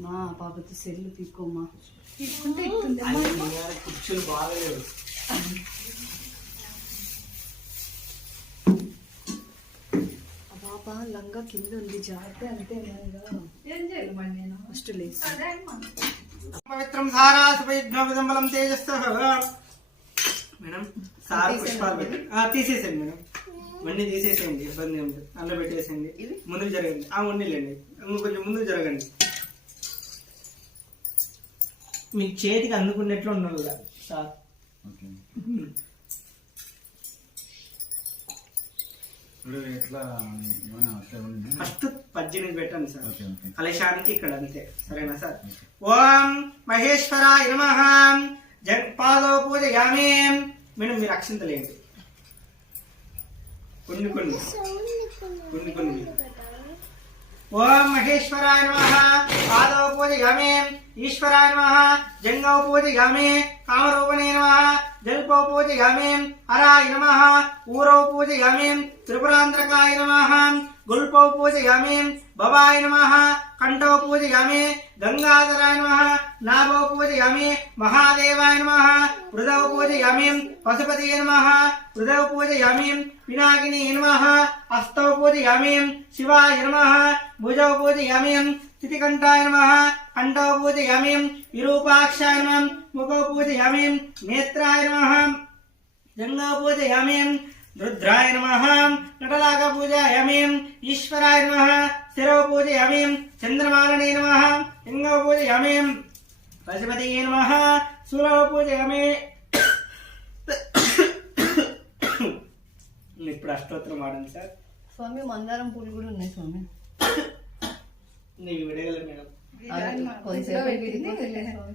మా పాపతో సెల్లు అది ఇవాళ కుర్చీలు బాగలేవు పాప లంగా కింద ఉంది. జాగ్రత్త అంతే ఏం చేయాలి మరి నేను? ఫస్ట్ అమ్మా. పవిత్రం సారా తేజస్త మేడం సార్ పుష్పాలు పెట్టి ఆ, తీసేసేయండి మేడం. ఇవన్నీ తీసేసేయండి ఇబ్బంది ఏం లేదు. అందులో పెట్టేసేయండి. ఇది? ముందుకు జరగండి. ఆ ఉండిలేండి ఇంకో కొంచెం ముందుకు జరగండి. మీకు చేతికి అందుకున్నట్లు ఉండాలి కదా, సార్. ఓకే. ఇప్పుడు ఎట్లా ఏమైనా అట్లా ఉంది? ఫస్ట్ పద్దెనిమిది పెట్టండి సార్. కలశానికి ఇక్కడ అంతే. సరేనా సార్? ఓం మహేశ్వరాయ నమః. జగపాదో పూజయామి. మేడం మీరు అక్షింతలేండి కొన్ని కొన్ని. కొన్ని కొన్ని. ఓం మహేశ్వరాయ నమః. పాదో పూజయామి. ఈశ్వరాయ నమః. జంగౌ పూజయామి. కామరూపణే నమః. జల్పౌ పూజయామి. హరాయ నమః. ఊరౌ పూజయామి. త్రిపురాంతకాయ నమః. గుల్పౌ పూజయామి. భవాయ నమః. కంఠౌ పూజయామి. గంగాధరాయ నమః. నాభౌ పూజయామి. మహాదేవాయ నమః. హృదౌ పూజయామి. పశుపతి నమః. హృదౌ పూజయామి. పినాకిని నమః. హస్తౌ పూజయామి. శివాయ నమః. భుజౌ పూజయామి. స్థితికంఠాయ నమః. కంఠౌ పూజయామి. విరూపాక్షాయ నమః. ముఖౌ పూజయామి. నేత్రాయ నమః. జంగా పూజయామి రుద్రాయ నమః నటలాగ పూజయామి ఈశ్వరాయ నమః శిరవ పూజయామి చంద్రమాలనే నమః లింగ పూజయామి పశుపతి నమః సూరవ పూజయామి ఇప్పుడు అష్టోత్తరం వాడండి సార్. స్వామి మందారం పూలు కూడా ఉన్నాయి స్వామి. నీకు విడగల మేడం. కొద్దిసేపు విడిపోతుంది స్వామి.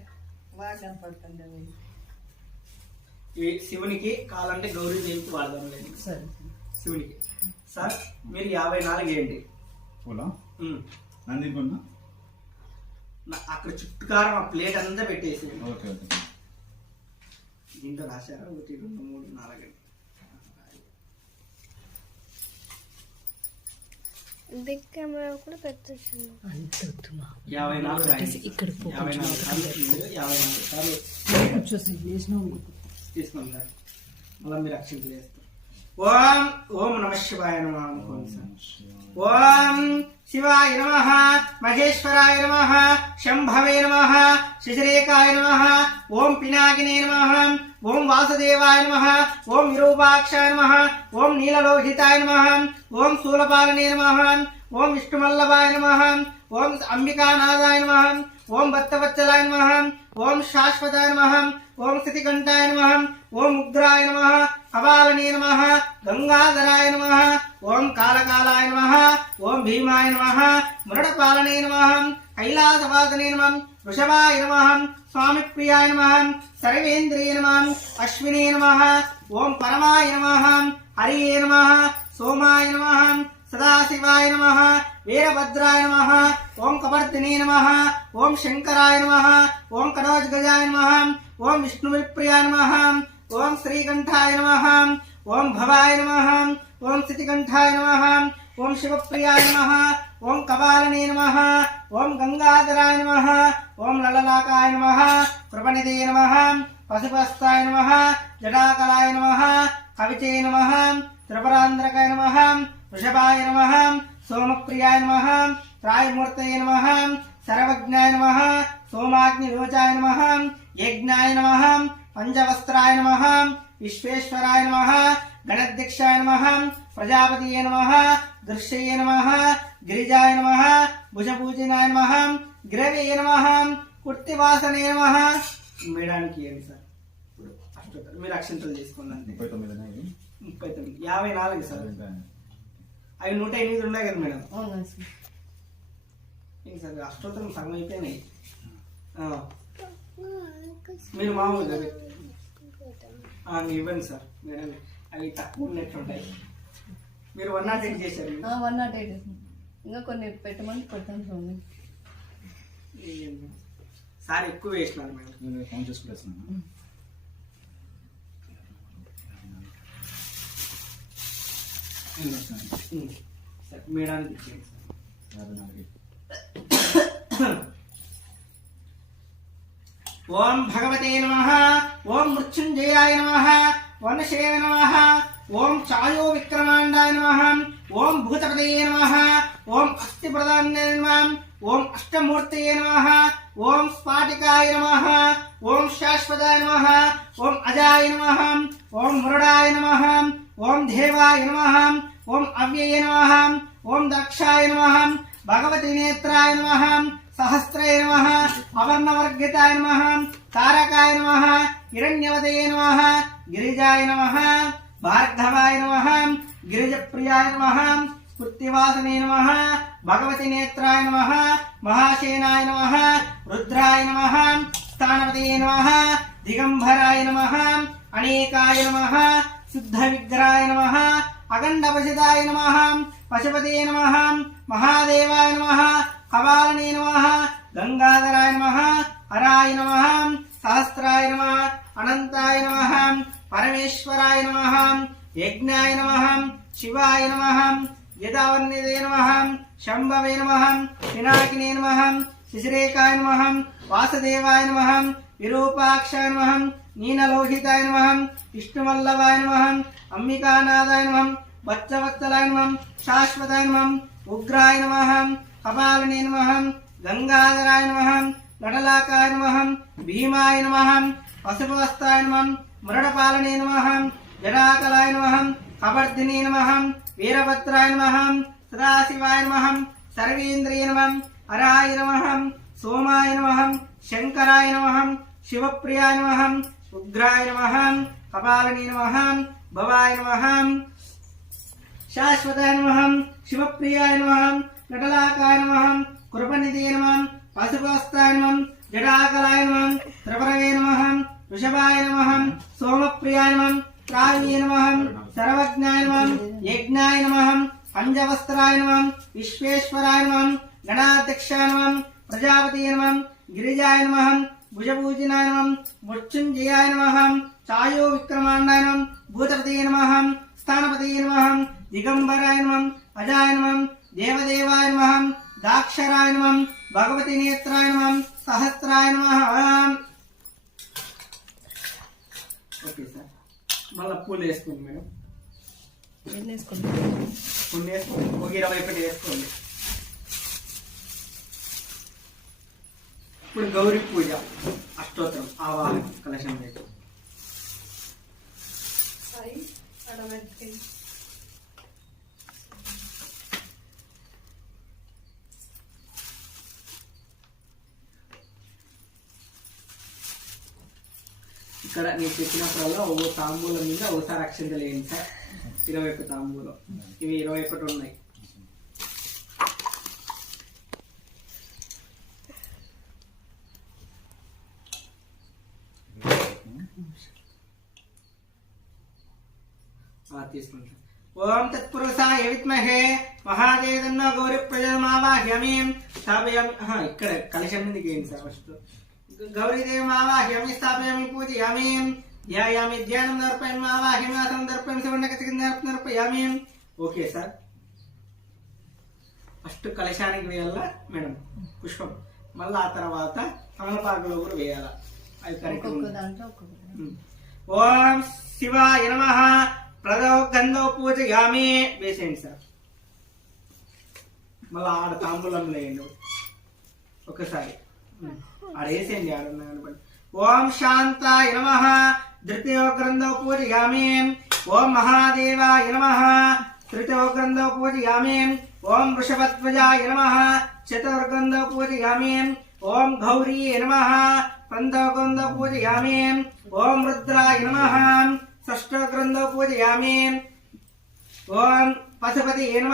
బాగా కనపడుతుంది అవి. ఇవి శివునికి కాలంటే గౌరీ దేవికి వాడదాం లేదు. సరే. శివునికి. సార్ మీరు యాభై నాలుగు వేయండి. పూలా? ఉమ్. నందికొండ? నా- అక్కడ చుట్టుకారం ఆ ప్లేట్ అంతా పెట్టేసి ఓకే ఓకే. దీంట్లో రాశారు? ఒకటి రెండు మూడు నాలుగు. కూడా పెట్టచ్చు. యాభై నాలుగు. ఇక్కడ యాభై నాలుగు. యాభై నాలుగు. కూర్చోసి లేచినావు అనుకో. మళ్ళీ మీరు అక్షింతలు వేస్తారు ఓం ఓం నమ శివాయ నమ అనుకోండి సార్ ఓం శివాయ నమ మహేశ్వరాయ నమ శంభవే నమ శశిరేకాయ నమ ఓం పినాకినే నమ ఓం వాసుదేవాయ నమ ఓం విరూపాక్షాయ నమ ఓం నీలలోహితాయ నమ ఓం శూలపాలనే నమ ఓం విష్ణుమల్లభాయ నమ ఓం అంబికానాథాయ నమ ఓం భక్తవత్సలాయ నమ ఓం శాశ్వతాయ నమ ఓం స్థితికంఠాయ నమ ఓం ఉగ్రాయ నమ కపాలనే నమ గంగాధరాయ నమ ఓం కాలకాలాయ నమ ఓం భీమాయ నమ మురడపాలనే నమ కైలాసవాసనే నమ వృషభాయ నమ స్వామి ప్రియాయ నమ సర్వేంద్రియ నమ అశ్వినే నమ ఓం పరమాయ నమ హరియే నమ సోమాయ నమ సదాశివాయ నమ వీరభద్రాయ నమ ఓం కవర్ధినే నమ ఓం శంకరాయ నమ ఓం కనోజ్గజాయ నమ ఓం విష్ణువిప్రియాయ నమ ఓం శ్రీకంఠాయ నమ ఓం భవాయ నమ ఓం స్థితికంఠాయ నమ ఓం శివప్రియాయ నమ ఓం కపాలనే నమ ఓం గంగాధరాయ నమ ఓం లలలాకాయ నమ కృపణిదే నమ పశుపస్తాయ నమ జడాకలాయ నమ కవిచే నమ త్రిపురాంధ్రకాయ నమ వృషభాయ నమ సోమప్రియాయ నమ త్రాయమూర్తయ నమ సర్వజ్ఞాయ నమ సోమాగ్నిలోచాయ నమ యజ్ఞాయ నమ పంచవస్త్రాయ నమ విశ్వేశ్వరాయ నమ గణధ్యక్షాయ నమ ప్రజాపతియే నమ దృశ్యే నమ గిరిజాయ నమ భుజపూజనాయ నమ గిరవే నమ కుర్తివాసనే నమ. మేడానికి ఏంటి సార్? మీరు అక్షంతలు చేసుకోండి ముప్పై తొమ్మిది. యాభై నాలుగు సార్. అవి నూట ఎనిమిది ఉన్నాయి కదా మేడం. అవునా. ఇంక సార్ అష్టోత్తరం సగం అయిపోయినాయి. ఆ. మీరు మామూలుగా ఇవ్వండి సార్ మేడం. అవి తక్కువ ఉన్నట్టు ఉంటాయి. మీరు వన్ నాట్ ఎయిట్ చేశారు. ఆ, వన్ నాట్ ఎయిట్ ఇంకా కొన్ని పెట్టమని పెడతాను స్వామి. ఏం- సార్? ఎక్కువ వేసినారు మేడం నేను కౌంట్ చేసుకుంటేస్తున్నాను ఉమ్. సరే మేడానికి ఓం భగవతే నమ ఓం మృత్యుంజయాయ నమ వనశేవ నమ ఓం చాయో విక్రమాండాయ నమ ఓం భూతపతయే నమ ఓం అస్థిప్రదాన్య నమ ఓం అష్టమూర్తయే నమ ఓం స్ఫాటికాయ నమ ఓం శాశ్వతాయ నమ ఓం అజాయ నమ ఓం మురడాయ నమ ఓం దేవాయ నమ ఓం అవ్యయ నమ ఓం దక్షాయ నమ భగవతి నేత్రాయ నమ సహస్రయ నమ అవర్ణవర్గితాయ నమ తారకాయ నమ హిరణ్యవదయ నమ గిరిజాయ నమ భార్గవాయ నమ గిరిజప్రియాయ నమ స్ఫూర్తివాసనే నమ భగవతి నేత్రాయ నమ మహాసేనాయ నమ రుద్రాయ నమ స్థానపతయే నమ దిగంబరాయ నమ అనేకాయ నమ శుద్ధ విగ్రహాయ నమ అఖండవశిదాయ నమ పశుపతే నమ మహాదేవాయ నమ కవాలనే నమ గంగాధరాయ నమ హరాయ నమ సహస్రాయ నమ అనంతాయ నమ పరమేశ్వరాయ నమ యజ్ఞాయ నమ శివాయ నమ యదావర్ణిదే నమ శంభవే నమ పినాకినే నమ శిశిరేకాయ నమ వాసుదేవాయ నమ విరూపాక్షాయ నమ నీనలోహితాయ నమ విష్ణువల్లభాయ నమ అంబికానాథాయ నమ వత్సవత్సలాయ నమ శాశ్వతాయ నమ ఉగ్రాయ నమ కపాలనే నమ గంగాధరాయ నమ లడలాకాయ నమ భీమాయ నమ పశుపవస్తాయ నమ మురడపాలనే నమ జడాకలాయ నమ కబర్ధినే నమ వీరభద్రాయ నమ సదాశివాయ నమ సర్వేంద్రియ నమం హరాయ నమహం సోమాయ నమహం శంకరాయ నమహం శివప్రియాయ నమహం ఉగ్రాయ నమ కపాలని నమ భవాయ నమ శాశ్వతాయ నమ శివప్రియాయ నమ నటలాకాయ నమ కృపనిధే నమ పశుపస్తాయ నమ జడాకలాయ నమ త్రిపురవే నమ వృషభాయ నమ సోమప్రియాయ నమ త్రావీయ నమ సర్వజ్ఞాయ నమ యజ్ఞాయ నమ పంచవస్త్రాయ నమ విశ్వేశ్వరాయ నమ గణాధ్యక్షాయ నమ ప్రజాపతి నమ గిరిజాయ నమ భుజపూజనాయ నమ మృత్యుంజయాయ నమ చాయో విక్రమాండాయ నమ భూతపతే నమ స్థానపతే నమ దిగంబరాయ నమ అజాయ నమ దేవదేవాయ నమ దాక్షరాయ నమ భగవతి నేత్రాయ నమ సహస్రాయ నమ ఓకే సార్. మళ్ళీ పూలు వేసుకోండి మేడం. ఎన్ని వేసుకుంటాం పూలు వేసుకోండి. ఒక ఇరవై ఒకటి వేసుకోండి. ఇప్పుడు గౌరీ పూజ అష్టోత్తరం ఆవాహన కలశం లేదు ఇక్కడ నేను చెప్పినప్పుడల్లా ఓ తాంబూలం మీద ఒకసారి అక్షంతలు వేయండి సార్. ఇరవై ఒక్క తాంబూలం. ఇవి ఇరవై ఒకటి ఉన్నాయి. సార్. ఓం తత్పురుషాయ విద్మహే మహాదేవన్న గౌరి ప్రజమావాహ్యమీం స్థాపయామి ఇక్కడ కలశం మీదకి వేయండి సార్ ఫస్ట్ గౌరీదేవమావాహ్యమి స్థాపయామి పూజయామి ధ్యాయామి ధ్యానం దర్పయామి ఆవాహ్యమి ఆసనం దర్పయామి సువర్ణకచికిం దర్పయామి. Okay sir. ఫస్ట్ కలశానికి వేయాలా మేడం? పుష్పం. మళ్ళీ ఆ తర్వాత తమలపాకులో కూడా వేయాల? అది కరెక్ట్ ఓం శివాయ నమ. ప్రదో గంధో పూజయామి. వేసేయండి సార్. మళ్ళీ ఆడ తాంబూలం వేయండి ఒకసారి. ఆడ వేసేయండి ఆడ ఉన్న ఓం శాంతాయ నమ. ద్వితీయో గ్రంథో పూజయామి. ఓం మహాదేవాయ నమ. తృతీయో గ్రంథో పూజయామి. ఓం వృషభధ్వజాయ నమ. చతుర్గంధో పూజయామి. ఓం గౌరీ నమ. పంచగ్రంథో పూజయామి. ఓం రుద్రాయ నమ. షష్టగ్రంథో పూజయామి. ఓం పశుపతి నమ.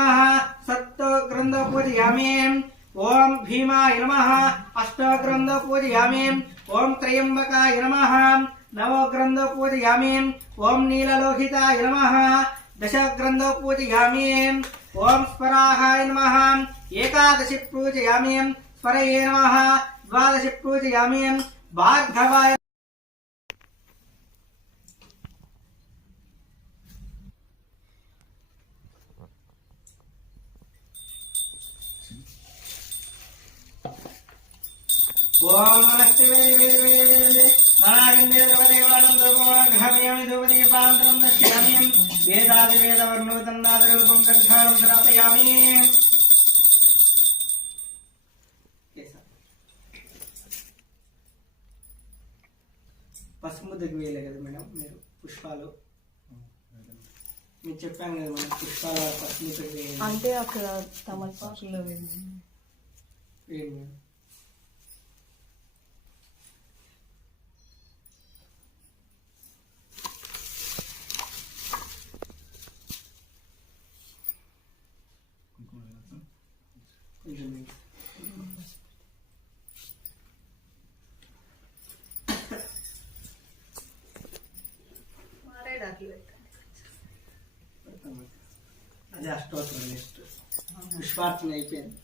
సప్తో గ్రంథో పూజయామి. ఓం భీమాయ నమ. అష్టో గ్రంథో పూజయామి. ఓం త్రయంబకాయ నమ. నవో గ్రంథో పూజయామి. ఓం నీలలోహితాయ నమ. దశ గ్రంథో పూజయామి. ఓం స్వరాహాయ నమ. ఏకాదశి పూజయామి. స్వరయే నమ. ద్వాదశి పూజయామి. భార్గవాయ ఓం నమస్తే నారాయణేంద్రవదేవానందోపమాఘామయామి దశ్యామి వేదాది వేదవర్ణోదండాదిరూపం కంఠారం ధరాపయామి పసుపు ముద్దకు వేయలే కదా మేడం. మీరు పుష్పాలు మీరు చెప్పాను కదా మేడం పుష్పాల పసుపు ముద్దకు అంటే అక్కడ తమలపాకులో వేయండి. వేయండి మేడం కుంకుమ వేయొచ్చా? కొంచెం వేయండి. మారేడాకులు పెట్టండి పెడతాం మేడం. అదే అష్టోత్తరం నెక్స్ట్. పుష్పార్చన అయిపోయింది.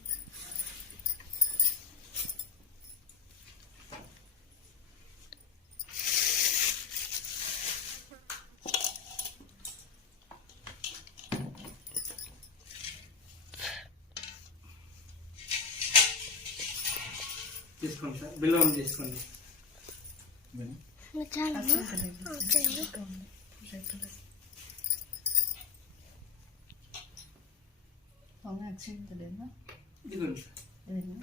తీసుకోండి సార్. బిల్వం తీసుకోండి? చాలా అవునా ఇదిగోండి సార్ ఇదేనా?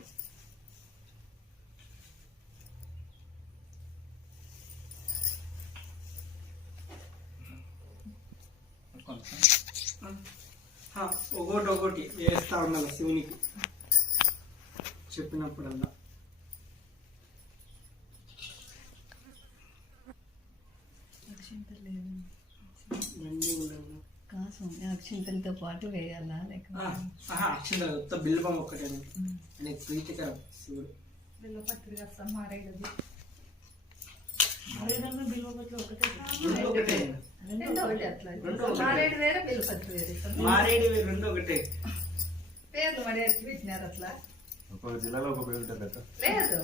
ఆ, ఒకటి ఒకటి వేస్తా ఉండాలి శివునికి చెప్పినప్పుడల్లా ఇవన్నీ ఉండాలి కాదు స్వామి అక్షింతలతో పాటు వేయాలా? లేక ఆ, ఆహా, అక్షింతలు ఉత్త బిల్వం ఒక్కటే అని ప్రీతికరం శివుడు. బిల్లపత్రి రసం ఒకటే. మారేడు వేరే బిల్లపత్రి వేరే. మారేడి రెండు ఒకటే పేర్లు మరి ఎట్లా ఒక్కొక్క జిల్లాలో ఒక్కొక్క ఉంటుంది లేదు.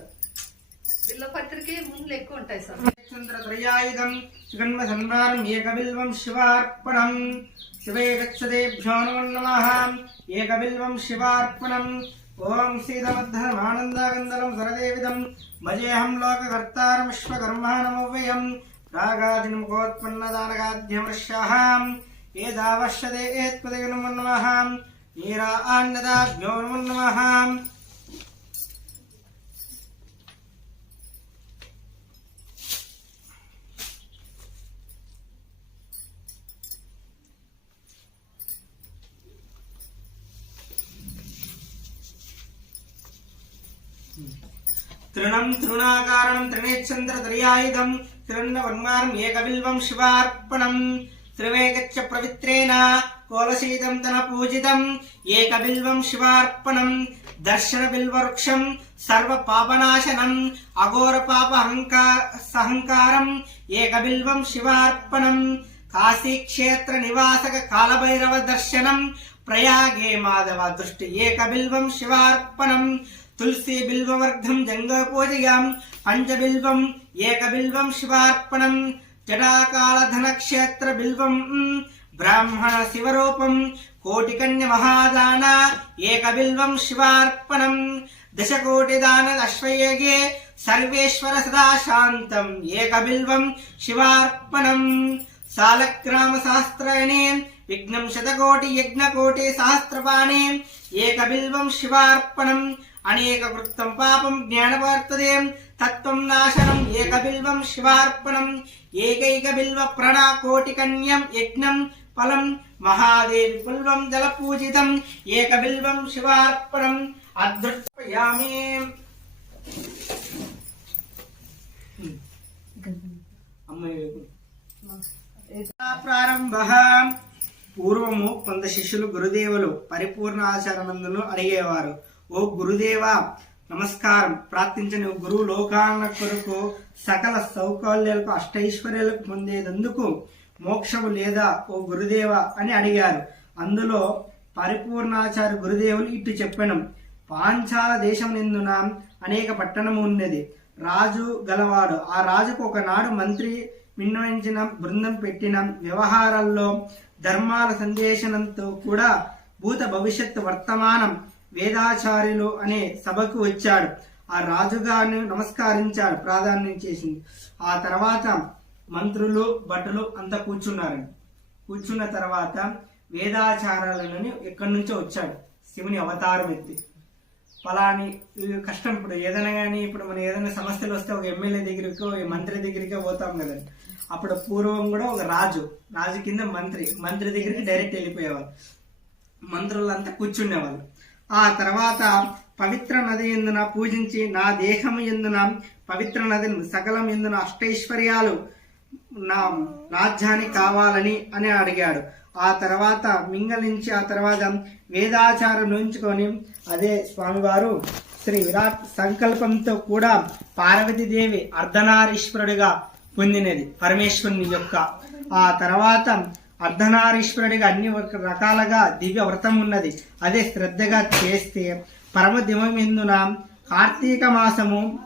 బిల్లపత్రికి ముందు ఎక్కువ ఉంటాయి సార్. చంద్రత్రయాయుధం సుగన్మ సన్మానం ఏకబిల్వం శివార్పణం. శివే గచ్చదేభ్యో నమో. ఏకబిల్వం శివార్పణం. ఓం సీతమద్ధమానందాగంధరం సరదేవిదం భజేహం లోకకర్తారం విశ్వకర్మాణమవ్యయం రాగాదిముఖోత్పన్నదానగాధ్యమర్షాహాం. నీరా తృణం తృణాకారణం త్రినేచ్చంద్ర త్రియాయుధం త్రిన్నవర్మారం ఏకబిల్వం శివార్పణం. త్రివేగచ్చ పవిత్రేణ కోలశీతం తన పూజితం ఏకబిల్వం శివార్పణం. దర్శన బిల్వృక్షం సర్వ పాపనాశనం అఘోర పాప సహంకారం ఏకబిల్వం శివార్పణం. కాశీక్షేత్ర నివాసక కాలభైరవ దర్శనం ప్రయాగే మాధవ దృష్టి ఏకబిల్వం శివార్పణం. తులసి బిల్వవర్ధం జంగ పూజయాం పంచబిల్వం ఏక బిల్వం శివార్పణం. జటాకాళధన క్షేత్ర బిల్వం బ్రాహ్మణ శివరూపం. కోటికన్య మహాదాన ఏక బిల్వం శివార్పణం. దశకోటిదాన అశ్వయేగే సర్వేశ్వర సదాశాంతం ఏక బిల్వం శివార్పణం. సాలగ్రామ శాస్త్రాయణే విఘ్నం శతకోటి యజ్ఞకోటి సహస్రపాణే ఏకబిల్వం శివార్పణం. అనేక కృత్తం పాపం జ్ఞానవర్తదే తత్వం నాశనం ఏకబిల్వం శివార్పణం. ఏకైక బిల్వ ప్రణా కోటి కన్యం యజ్ఞం ఫలం. మహాదేవి బిల్వం జల పూజితం ఏకబిల్వం శివార్పణం. అదృష్టయామి అమ్మాయి ప్రారంభ. పూర్వము కొంత శిష్యులు గురుదేవులు పరిపూర్ణ ఆచారనందును అడిగేవారు. ఓ గురుదేవా నమస్కారం. ప్రార్థించని గురువు లోకాన్న కొరకు సకల సౌకర్యాలకు అష్టైశ్వర్యాలకు పొందేందుకు మోక్షము లేదా ఓ గురుదేవ అని అడిగారు. అందులో పరిపూర్ణాచార్య గురుదేవులు ఇటు చెప్పడం పాంచాల దేశం నిందున అనేక పట్టణము ఉన్నది. రాజు గలవాడు. ఆ రాజుకు ఒకనాడు మంత్రి విన్నవించిన బృందం పెట్టిన వ్యవహారాల్లో ధర్మాల సందేశనంతో కూడా భూత భవిష్యత్తు వర్తమానం వేదాచార్యులు అనే సభకు వచ్చాడు. ఆ రాజుగారిని నమస్కరించాడు ప్రాధాన్యం చేసింది. ఆ తర్వాత మంత్రులు భటులు అంతా కూర్చున్నారు. కూర్చున్న తర్వాత వేదాచారాలను ఎక్కడి నుంచో వచ్చాడు. శివుని అవతారం ఎత్తి. ఫలాని కష్టం ఇప్పుడు ఏదైనా కానీ ఇప్పుడు మనం ఏదైనా సమస్యలు వస్తే ఒక ఎమ్మెల్యే దగ్గరికి మంత్రి దగ్గరికి పోతాం కదండి. అప్పుడు పూర్వం కూడా ఒక రాజు రాజు కింద మంత్రి మంత్రి దగ్గరికి డైరెక్ట్ వెళ్ళిపోయేవారు మంత్రులంతా కూర్చుండేవాళ్ళు. ఆ తర్వాత పవిత్ర నది ఎందున పూజించి నా దేహం ఎందున పవిత్ర నదిని సకలం ఎందున అష్టైశ్వర్యాలు నా రాజ్యానికి కావాలని అని అడిగాడు. ఆ తర్వాత మింగలించి ఆ తర్వాత వేదాచారం నుంచుకొని అదే స్వామివారు శ్రీ విరాట్ సంకల్పంతో కూడా పార్వతీదేవి అర్ధనారీశ్వరుడిగా పొందినది. పరమేశ్వరుని యొక్క. ఆ తర్వాత అర్ధనారీశ్వరుడిగా అన్ని ఒక రకాలుగా దివ్య వ్రతం ఉన్నది. అదే శ్రద్ధగా చేస్తే పరమదివం ఎందున కార్తీక మాసము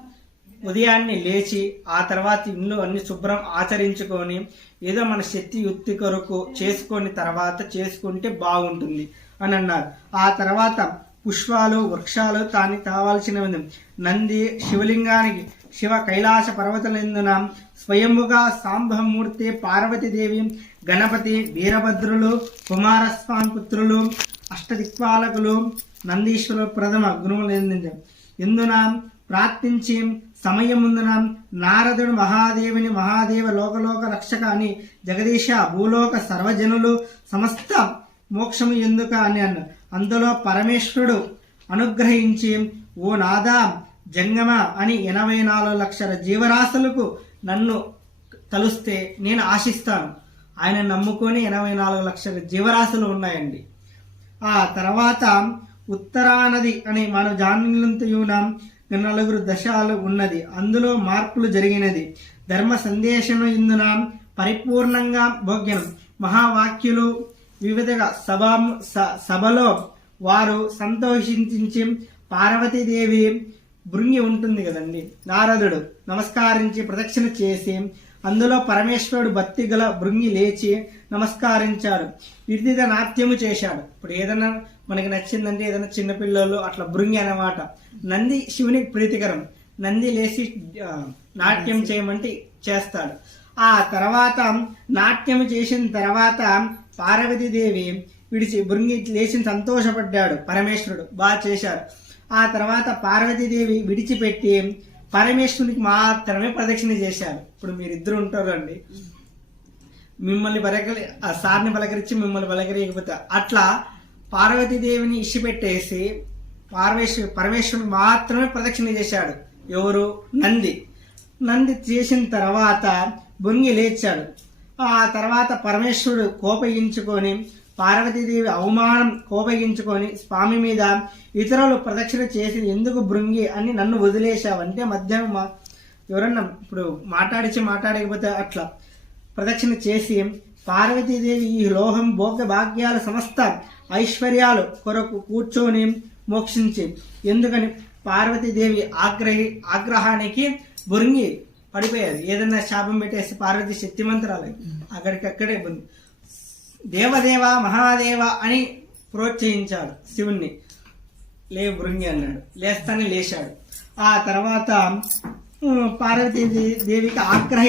ఉదయాన్నే లేచి ఆ తర్వాత ఇంట్లో అన్ని శుభ్రం ఆచరించుకొని ఏదో మన శక్తి యుక్తి కొరకు చేసుకొని తర్వాత చేసుకుంటే బాగుంటుంది అని అన్నారు. ఆ తర్వాత పుష్పాలు వృక్షాలు తాని కావాల్సినవి. నంది శివలింగానికి శివ కైలాస పర్వతలందున స్వయంభుగా సాంబమూర్తి పార్వతీదేవి గణపతి వీరభద్రులు కుమారస్వామి పుత్రులు అష్టదిక్పాలకులు నందీశ్వరు ప్రథమ గురువులు ఇందున ప్రార్థించి సమయముందున నారదుడు మహాదేవుని మహాదేవ లోకలోక రక్షక అని జగదీశ భూలోక సర్వజనులు సమస్త మోక్షము ఎందుక అని అన్న అందులో పరమేశ్వరుడు అనుగ్రహించి ఓ నాదా జంగమ అని ఎనభై నాలుగు లక్షల జీవరాశులకు నన్ను తలుస్తే నేను ఆశిస్తాను. ఆయన నమ్ముకొని ఎనభై నాలుగు లక్షల జీవరాశులు ఉన్నాయండి. ఆ తర్వాత ఉత్తరానది అని మన జాన్యులంతయున నలుగురు దశాలు ఉన్నది. అందులో మార్పులు జరిగినది. ధర్మ సందేశం ఇందున పరిపూర్ణంగా భోగ్యం మహావాక్యులు వివిధగా సభ స- సభలో వారు సంతోషించి పార్వతీదేవి భృంగి ఉంటుంది కదండి. నారదుడు నమస్కరించి ప్రదక్షిణ చేసి అందులో పరమేశ్వరుడు భక్తి గల భృంగి లేచి నమస్కరించాడు. వివిధ నాట్యము చేశాడు. ఇప్పుడు ఏదైనా మనకి నచ్చిందంటే ఏదైనా చిన్నపిల్లలు అట్లా భృంగి అన్నమాట. నంది శివునికి ప్రీతికరం. నంది లేచి నాట్యం చేయమంటే చేస్తాడు. ఆ తర్వాత నాట్యం చేసిన తర్వాత పార్వతీదేవి విడిచి భృంగి లేచి సంతోషపడ్డాడు. పరమేశ్వరుడు బాగా చేశారు ఆ తర్వాత పార్వతీదేవి విడిచిపెట్టి పరమేశ్వరునికి మాత్రమే ప్రదక్షిణ చేశారు. ఇప్పుడు మీరిద్దరు ఉంటారు అండి మిమ్మల్ని పలకరి ఆ సార్ని పలకరించి మిమ్మల్ని పలకరియకపోతే అట్లా పార్వతీదేవిని ఇచ్చిపెట్టేసి పార్వేశ్వరు పరమేశ్వరుని మాత్రమే ప్రదక్షిణ చేశాడు. ఎవరు? నంది. నంది చేసిన తర్వాత బొంగి లేచాడు. ఆ తర్వాత పరమేశ్వరుడు కోపగించుకొని పార్వతీదేవి అవమానం కోపగించుకొని స్వామి మీద ఇతరులు ప్రదక్షిణ చేసి ఎందుకు బృంగి అని నన్ను వదిలేశావంటే మధ్యాహ్నం మా- ఎవరన్నా ఇప్పుడు మాట్లాడిచి మాట్లాడకపోతే అట్లా ప్రదక్షిణ చేసి పార్వతీదేవి ఈ లోహం భోగ భాగ్యాల సమస్త ఐశ్వర్యాలు కొరకు కూర్చొని మోక్షించి ఎందుకని పార్వతీదేవి ఆగ్రహి ఆగ్రహానికి బొరింగి పడిపోయారు. ఏదన్నా శాపం పెట్టేసి పార్వతి శక్తిమంత్రాలు అక్కడికక్కడే బొంది దేవదేవ మహాదేవ అని ప్రోత్సహించాడు శివుణ్ణి. లే బృంగి అన్నాడు. లేస్తానే లేచాడు ఆ తర్వాత పార్వతీదేవికి పార్వతీదేవి దేవికి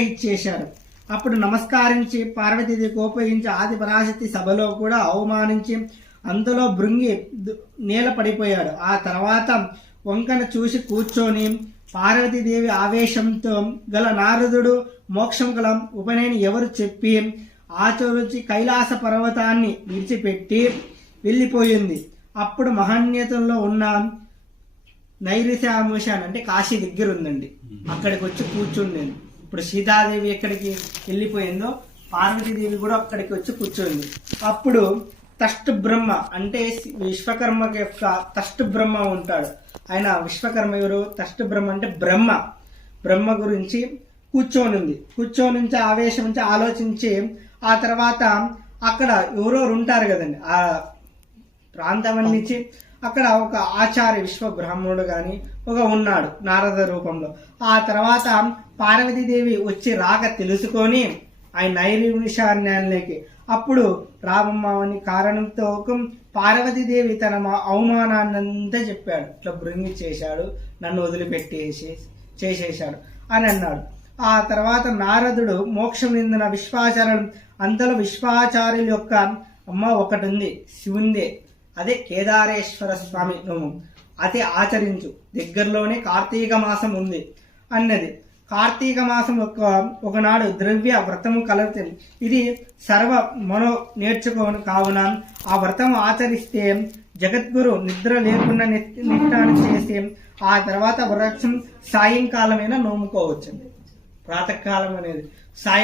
ఇచ్చేశాడు అప్పుడు నమస్కరించి పార్వతీదేవి కోపగించి ఆది పరాశక్తి సభలో కూడా అవమానించి అందులో బృంగి నేల పడిపోయాడు. ఆ తర్వాత వంకన చూసి కూర్చొని పార్వతీదేవి ఆవేశంతో గల నారదుడు మోక్షం గల ఉపనయని ఎవరు చెప్పి ఆచరించి కైలాస పర్వతాన్ని విడిచిపెట్టి వెళ్ళిపోయింది. అప్పుడు మహాన్యతంలో ఉన్న నైరుశామూషాన్ అంటే కాశీ దగ్గర ఉందండి అక్కడికి వచ్చి కూర్చుండేది. ఇప్పుడు సీతాదేవి ఎక్కడికి వెళ్ళిపోయిందో పార్వతీదేవి కూడా అక్కడికి వచ్చి కూర్చుంది. అప్పుడు తష్ట బ్రహ్మ అంటే విశ్వకర్మ యొక్క తష్ట బ్రహ్మ ఉంటాడు. ఆయన విశ్వకర్మ ఎవరు? తష్ట బ్రహ్మ అంటే బ్రహ్మ. బ్రహ్మ గురించి కూర్చొని ఉంది ఆవేశం నుంచి ఆలోచించి ఆ తర్వాత అక్కడ ఎవరెవరు ఉంటారు కదండి? ఆ ప్రాంతం నుంచి అక్కడ ఒక ఆచార్య విశ్వ బ్రాహ్మణుడు గాని ఒక ఉన్నాడు నారద రూపంలో. ఆ తర్వాత పార్వతీదేవి వచ్చి రాక తెలుసుకొని ఆయన నైరుషారణ్యాలకి అప్పుడు రామమ్మని కారణంతో ఒక పార్వతీదేవి తన మా- అవమానాన్నంతా చెప్పాడు. ఇట్లా బృంగి చేశాడు నన్ను వదిలిపెట్టేసి చేసేశాడు అని అన్నాడు. ఆ తర్వాత నారదుడు మోక్షం నిందిన విశ్వాచారం అంతలో విశ్వాచార్యుల యొక్క అమ్మ ఒకటి ఉంది శివుందే. అదే కేదారేశ్వర స్వామి నోము అది ఆచరించు. దగ్గరలోనే కార్తీక మాసం ఉంది అన్నది. కార్తీక మాసం యొక్క ఒకనాడు ద్రవ్య వ్రతము కలుగుతుంది ఇది సర్వ మనో నేర్చుకోను కావున ఆ వ్రతం ఆచరిస్తే జగద్గురు నిద్ర లేకుండా నిత్- చేసి ఆ తర్వాత వృక్షం సాయంకాలమైనా నోముకోవచ్చు ప్రాతకాలం అనేది. సాయం